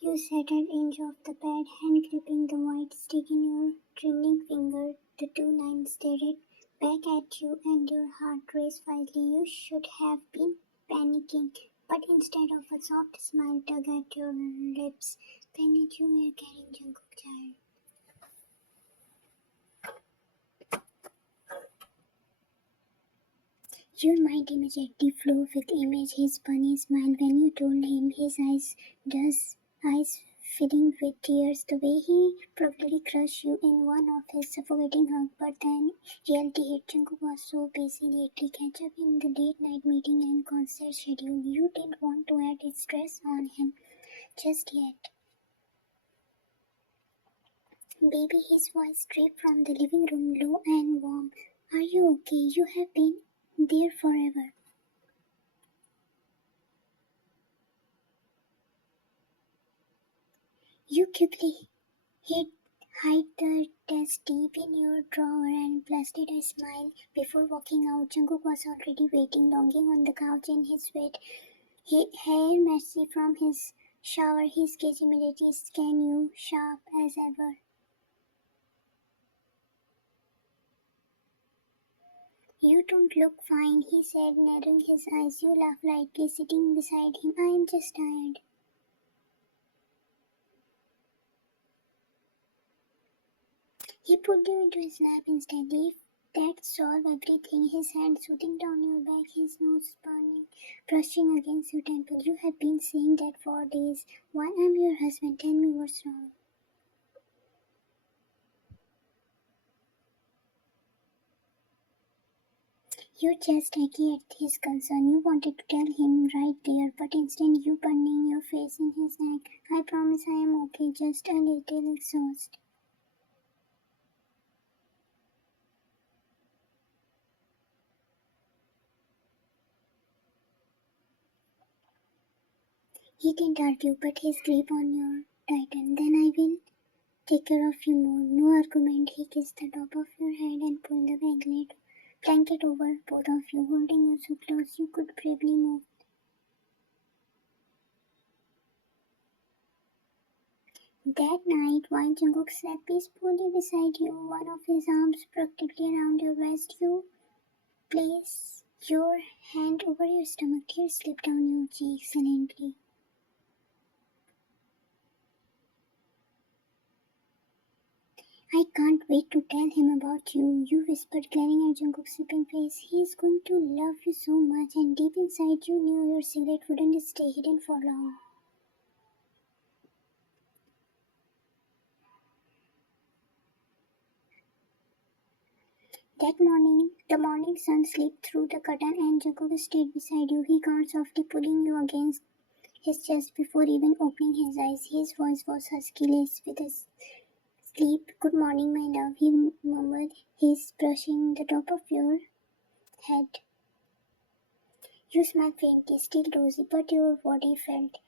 You sat at edge of the bed, hand gripping the white stick in your trembling finger. The two lines stared back at you and your heart raced wildly. You should have been panicking, but instead of a soft smile tug at your lips, planet you were carrying Jungkook child. Your mind immediately flew with image his funny smile when you told him his eyes filling with tears, the way he probably crushed you in one of his suffocating hugs. But then reality hit. Jungkook was so busy lately, catch up in the late night meeting and concert schedule. You didn't want to add stress on him just yet. Baby, his voice stripped from the living room, low and warm. Are you okay? You have been there forever. You quickly hid the test deep in your drawer and blasted a smile before walking out. Jungkook was already waiting, longing on the couch in his sweat, hair messy from his shower. His gaze immediately scanned you, sharp as ever. You don't look fine, he said, narrowing his eyes. You laughed lightly, sitting beside him. I am just tired. He put you into his lap instantly. That solved everything. His hand soothing down your back, his nose burning, brushing against your temple. You have been saying that for days. Why am your husband? Tell me what's wrong. You just agreed at his concern. You wanted to tell him right there, but instead you burning your face in his neck. I promise I am okay, just a little exhausted. He didn't argue, but his grip on your tightened. Then I will take care of you more. No argument. He kissed the top of your head and pulled the blanket over both of you, holding you so close you could bravely move. That night, while Jungkook slept peacefully beside you, one of his arms protectively around your waist, you place your hand over your stomach. Tears slipped down your cheeks silently. I can't wait to tell him about you, you whispered, glaring at Jungkook's sleeping face. He is going to love you so much, and deep inside you knew your secret wouldn't stay hidden for long. That morning, the morning sun slipped through the curtain and Jungkook stayed beside you. He got softly pulling you against his chest before even opening his eyes. His voice was husky, laced with a sleep. Good morning, my love, he murmured. He's brushing the top of your head. You smiled faintly, still rosy, but your body felt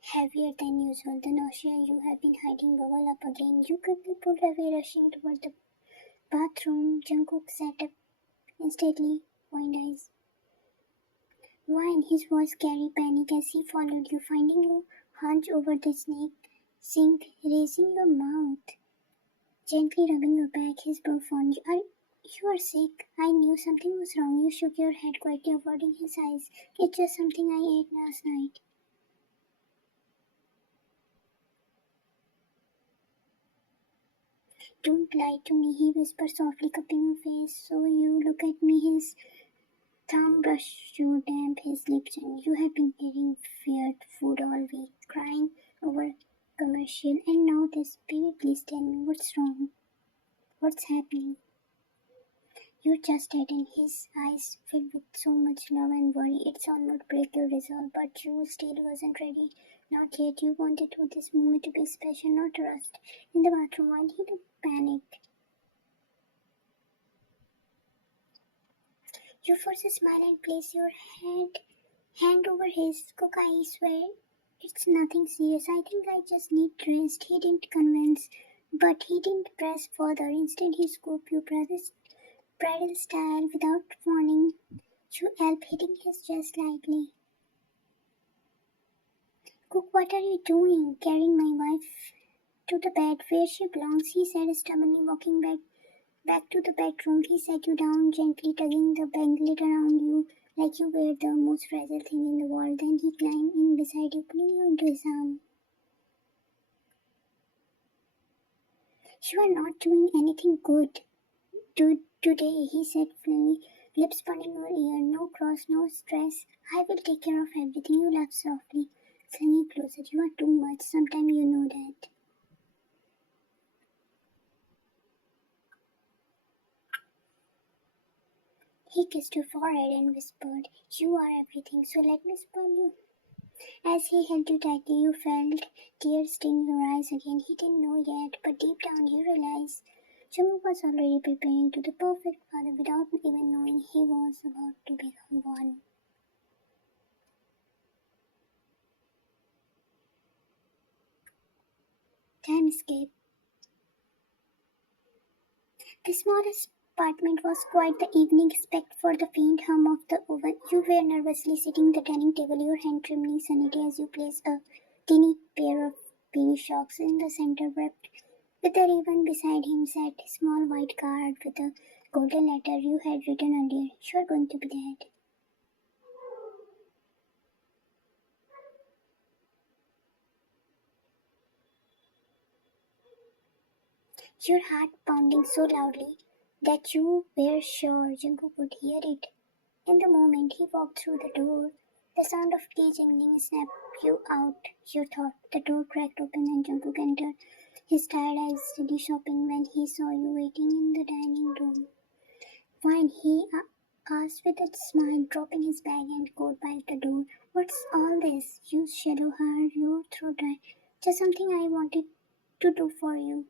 heavier than usual. The nausea you had been hiding bubbled up again. You quickly pulled away, rushing toward the bathroom. Jungkook sat up instantly, wide eyes. Wine, his voice carried panic as he followed you, finding you hunched over the sink, raising your mouth, gently rubbing your back. His brow frowned. You are sick. I knew something was wrong. You shook your head quietly, avoiding his eyes. It's just something I ate last night. Don't lie to me, he whispered softly, cupping your face. So you look at me. His thumb brushed your damp his lips, and you have been eating weird food all week, crying over commercial, and now this. Baby, please tell me what's wrong. What's happening? You just did, and his eyes filled with so much love and worry. It's almost break your resolve, but you still wasn't ready. Not yet. You wanted to this moment to be special, not rushed. In the bathroom, while he looked panicked, you force a smile and place your hand over his. Cook, I swear it's nothing serious. I think I just need rest. He didn't convince, but he didn't press further. Instead, he scooped you bridal style without warning. You help hitting his chest lightly. Cook, what are you doing? Carrying my wife to the bed where she belongs, he said stubbornly, walking back to the bedroom. He sat you down, gently tugging the blanket around you like you were the most fragile thing in the world. Then he climbed in beside you, pulling you into his arm. You are not doing anything good today, he said firmly, lips burning your ear. No cross, no stress. I will take care of everything. You laughed softly, singing closer. You are too much. Sometimes you know that. He kissed your forehead and whispered, you are everything, so let me spoil you. As he held you tightly, you felt tears sting your eyes again. He didn't know yet, but deep down you realized Jungkook was already preparing to the perfect father without even knowing he was about to become one. Time escaped. The smallest apartment was quite the evening, except for the faint hum of the oven. You were nervously sitting at the dining table, your hand trembling slightly as you placed a teeny pair of baby socks in the center, wrapped with a ribbon. Beside him sat a small white card with a golden letter you had written earlier. You're going to be dead. Your heart pounding so loudly that you were sure Jungkook would hear it. In the moment he walked through the door, the sound of key jingling snapped you out your thought. The door cracked open and Jungkook entered, his tired eyes steady shopping when he saw you waiting in the dining room. Fine, he asked with a smile, dropping his bag and coat by the door. What's all this? You shallow heart, your throat dry. Just something I wanted to do for you.